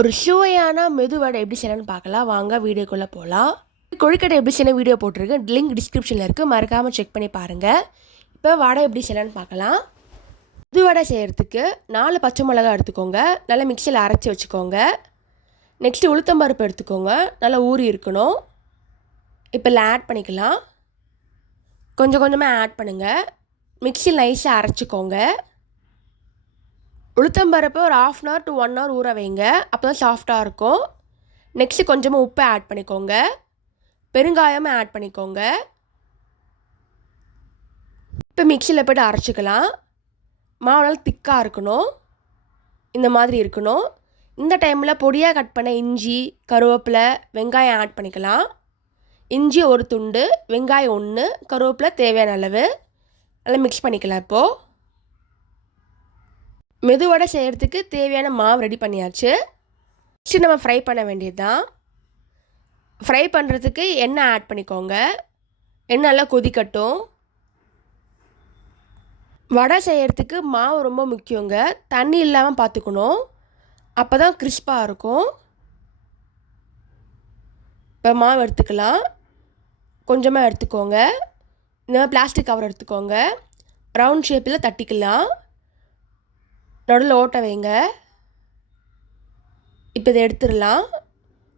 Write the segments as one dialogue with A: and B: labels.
A: ஒரு சுவையான மெதுவடை எப்படி செய்யணும்னு பார்க்கலாம். வாங்க வீடியோக்குள்ளே போகலாம் கொழுக்கட்டை எப்படி செய்யணும் வீடியோ போட்டிருக்கேன். லிங்க் டிஸ்கிரிப்ஷனில் இருக்குது மறக்காமல் செக் பண்ணி பாருங்கள் இப்போ வடை எப்படி செய்யலான்னு பார்க்கலாம். மெதுவடை செய்கிறதுக்கு நாலு பச்சை மிளகா எடுத்துக்கோங்க. நல்லா மிக்சியில் அரைச்சி வச்சுக்கோங்க. நெக்ஸ்ட்டு உளுத்தம்பருப்பு எடுத்துக்கோங்க. நல்லா ஊறி இருக்கணும். இப்போ இதில் ஆட் பண்ணிக்கலாம். கொஞ்சம் கொஞ்சமாக ஆட் பண்ணுங்கள் மிக்சியில் நைஸாக அரைச்சிக்கோங்க. உளுத்தம்பருப்பு ஒரு half an hour to one hour ஊற வைங்க. அப்போ தான் சாஃப்டாக இருக்கும். நெக்ஸ்ட்டு கொஞ்சமாக உப்பை ஆட் பண்ணிக்கோங்க. பெருங்காயமும் ஆட் பண்ணிக்கோங்க. இப்போ மிக்சியில் போய்ட்டு அரைச்சிக்கலாம். மாவுனால் திக்காக இருக்கணும். இந்த மாதிரி இருக்கணும். இந்த டைமில் பொடியாக கட் பண்ண இஞ்சி கருவேப்பிலை வெங்காயம் ஆட் பண்ணிக்கலாம். இஞ்சி ஒரு துண்டு வெங்காயம் ஒன்று கருவேப்பிலை தேவையான அளவு. நல்லா மிக்ஸ் பண்ணிக்கலாம் இப்போது மெதுவடை செய்கிறதுக்கு தேவையான மாவு ரெடி பண்ணியாச்சு. நெக்ஸ்ட்டு நம்ம ஃப்ரை பண்ண வேண்டியது தான் ஃப்ரை பண்ணுறதுக்கு எண்ணெய் ஆட் பண்ணிக்கோங்க. எண்ணெய் நல்லா கொதிக்கட்டும். வடை செய்கிறதுக்கு மாவு ரொம்ப முக்கியங்க. தண்ணி இல்லாமல் பார்த்துக்கணும் அப்போ தான் கிறிஸ்பாக இருக்கும். இப்போ மாவு எடுத்துக்கலாம். கொஞ்சமாக எடுத்துக்கோங்க. இந்த மாதிரி பிளாஸ்டிக் கவர் எடுத்துக்கோங்க. ரவுண்ட் ஷேப்பில் தட்டிக்கலாம். நடுவில் ஓட்ட வைங்க. இப்போ இதை எடுத்துடலாம்.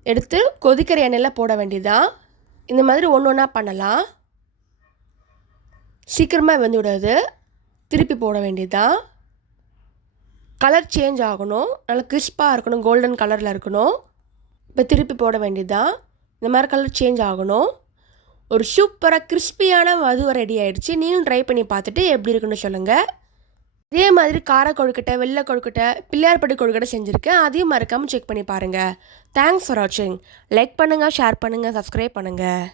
A: எடுத்து கொதிக்கிற எண்ணெயில் போட வேண்டியதுதான். இந்த மாதிரி ஒன்று ஒன்றா பண்ணலாம். சீக்கிரமாக வந்து விடாது. திருப்பி போட வேண்டியதுதான். கலர் சேஞ்ச் ஆகணும். நல்லா கிறிஸ்பாக இருக்கணும். கோல்டன் கலரில் இருக்கணும். இப்போ திருப்பி போட வேண்டியதுதான். இந்த மாதிரி கலர் சேஞ்ச் ஆகணும். ஒரு சூப்பராக கிறிஸ்பியான மதுவை ரெடி ஆகிடுச்சு நீங்களும் ட்ரை பண்ணி பார்த்துட்டு எப்படி இருக்குன்னு சொல்லுங்கள் இதே மாதிரி கார கொழுக்கட்டை வெள்ளை கொழுக்கட்டை பிள்ளையார்பட்டி கொழுக்கட்டை செஞ்சுருக்கேன். அதையும் மறக்காமல் செக் பண்ணி பாருங்கள் தேங்க்ஸ் ஃபார் வாட்சிங் லைக் பண்ணுங்கள் ஷேர் பண்ணுங்கள் சப்ஸ்கிரைப் பண்ணுங்கள்